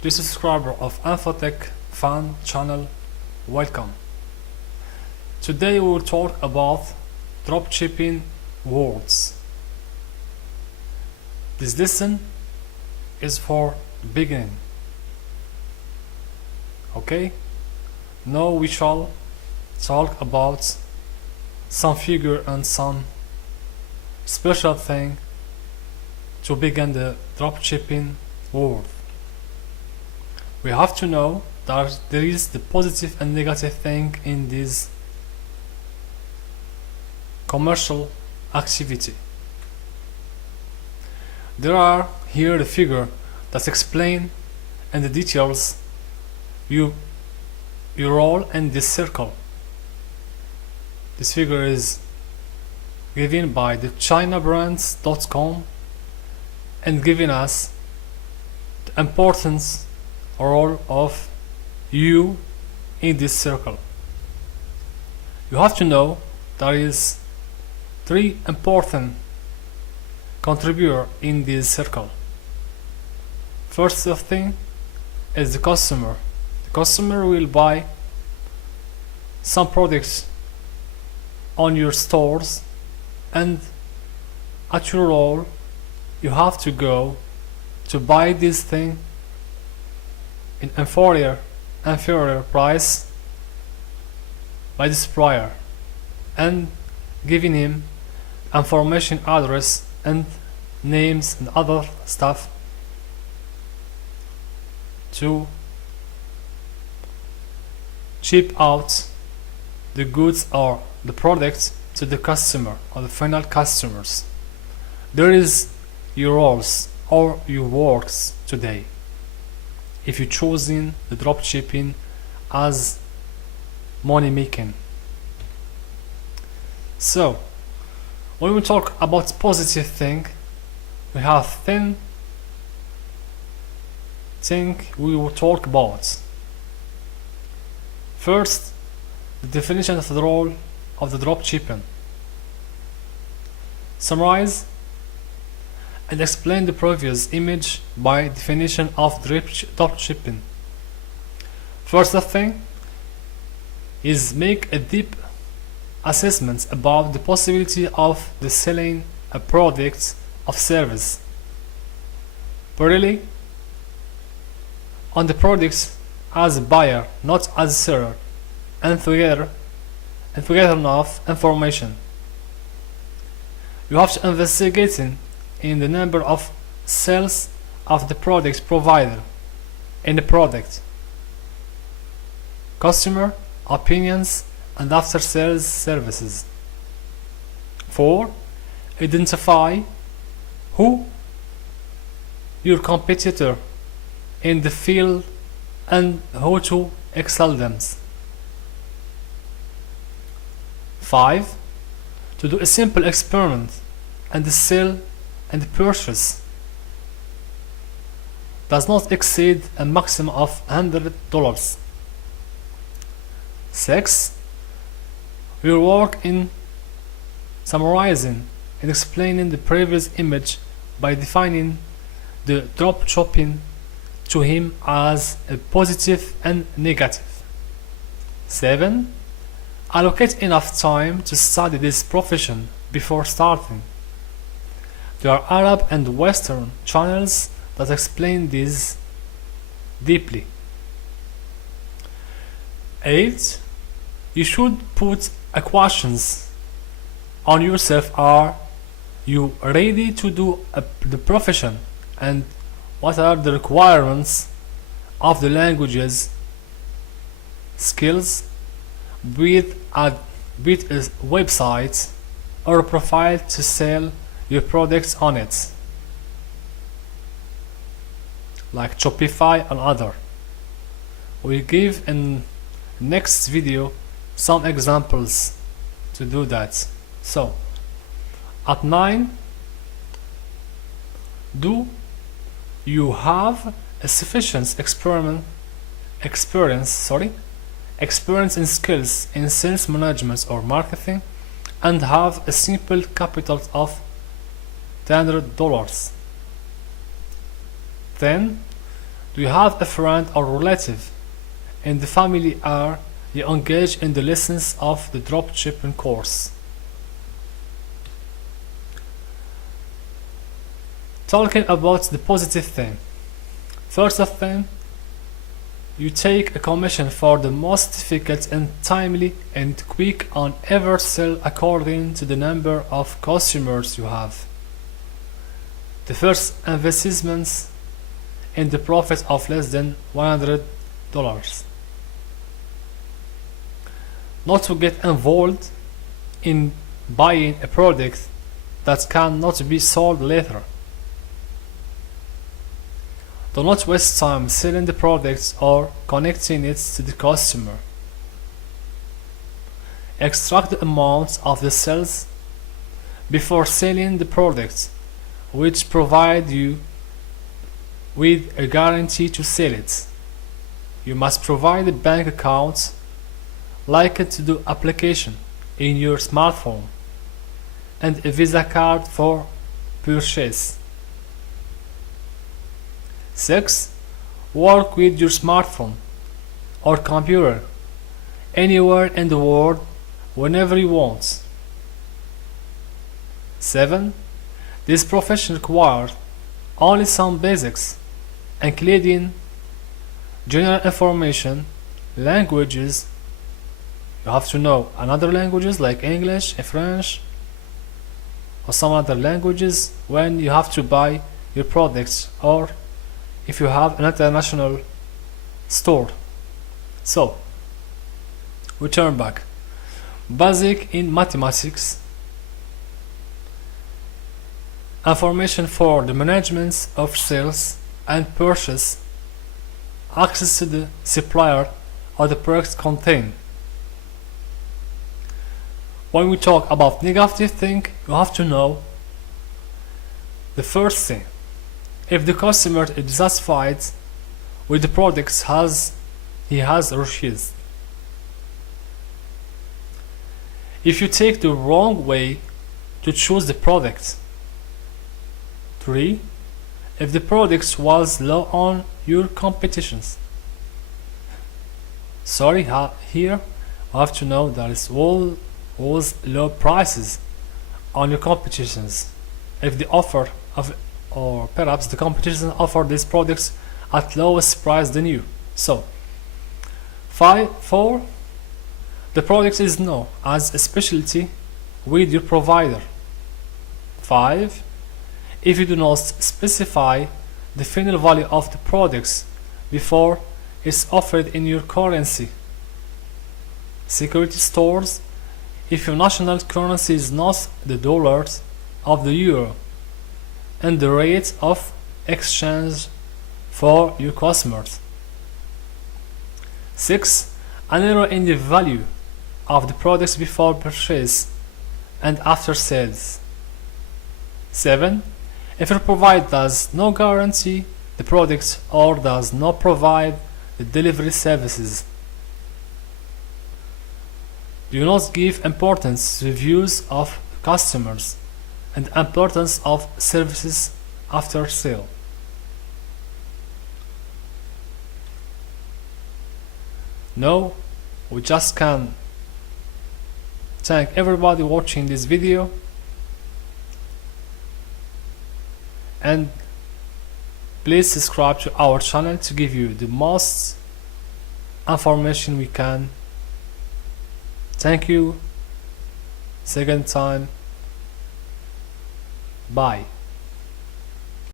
the subscriber of Infotech fan channel, welcome. Today we will talk about dropshipping words. This lesson is for beginning. Okay? Now we shall talk about some figure and some special thing to begin the dropshipping world. We have to know that there is the positive and negative thing in this commercial activity. There are here the figure that explain and the details your role in this circle. This figure is given by the ChinaBrands.com and giving us the importance role of you in this circle. You have to know there is three important contributors in this circle. First thing is the customer. The customer will buy some products on your stores, and at your role you have to go to buy this thing in inferior price by the supplier and giving him information, address and names and other stuff to ship out the goods or the products to the customer or the final customers. There is your roles or your works today if you're choosing the dropshipping as money making. So when we talk about positive thing, we have 10 things we will talk about. First, the definition of the role of the dropshipping. Summarize and explain the previous image by definition of dropshipping. First thing is make a deep assessment about the possibility of the selling a product or service. Really on the products as a buyer, not as a seller, and together enough information. You have to investigate in the number of sales of the product provider in the product, customer opinions and after sales services. 4. Identify who your competitor in the field and how to excel them. 5. To do a simple experiment and the sale and the purchase does not exceed a maximum of $100. 6. We will work in summarizing and explaining the previous image by defining the dropshipping to him as a positive and negative. 7. Allocate enough time to study this profession before starting. There are Arab and Western channels that explain this deeply. 8. You should put a questions on yourself. Are you ready to do the profession, and what are the requirements of the languages, skills, with a website or a profile to sell your products on it, like Shopify and other. We give in next video some examples to do that. So at 9, do you have a sufficient experience and skills in sales management or marketing, and have a simple capital of $100. Then Do you have a friend or relative in the family are you engage in the lessons of the dropshipping course? Talking about the positive thing. First thing, you take a commission for the most difficult and timely and quick on ever sell according to the number of customers you have. The first investments in the profit of less than $100. Not to get involved in buying a product that cannot be sold later. Do not waste time selling the product or connecting it to the customer. Extract the amount of the sales before selling the product, which provide you with a guarantee to sell it. You must provide a bank account like to do application in your smartphone and a Visa card for purchase. 6. Work with your smartphone or computer anywhere in the world whenever you want. 7. This profession requires only some basics, including general information, languages. You have to know another languages like English, French, or some other languages when you have to buy your products or if you have an international store. So, we turn back. Basic in mathematics. Information for the management of sales and purchase. Access to the supplier or the product contained. When we talk about negative thing, you have to know the first thing. If the customer is dissatisfied with the products he has refused. If you take the wrong way to choose the product. 3. If the product was low on your competitions. Sorry, here you have to know that it's always low prices on your competitions. If the offer of or perhaps the competition offer these products at lowest price than you. So 4. The product is known as a specialty with your provider. 5. If you do not specify the final value of the products before it's offered in your currency. Security stores. If your national currency is not the dollars of the euro and the rate of exchange for your customers. 6. An error in the value of the products before purchase and after sales. 7. If your provider does not guarantee the products or does not provide the delivery services. Do not give importance to the views of customers and importance of services after sale. Now we just can thank everybody watching this video and please subscribe to our channel to give you the most information we can. Thank you. Second time. Bye.